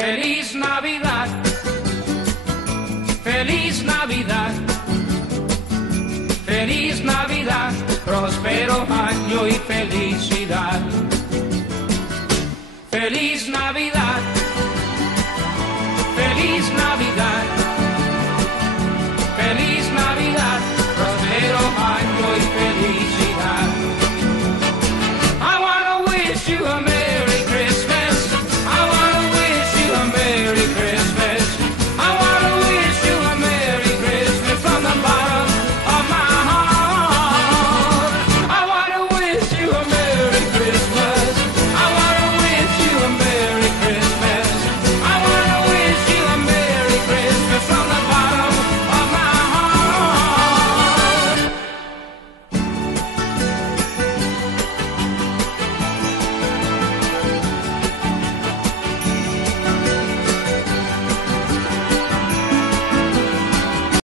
Feliz Navidad, feliz Navidad, feliz Navidad, próspero año y felicidad. Feliz Navidad.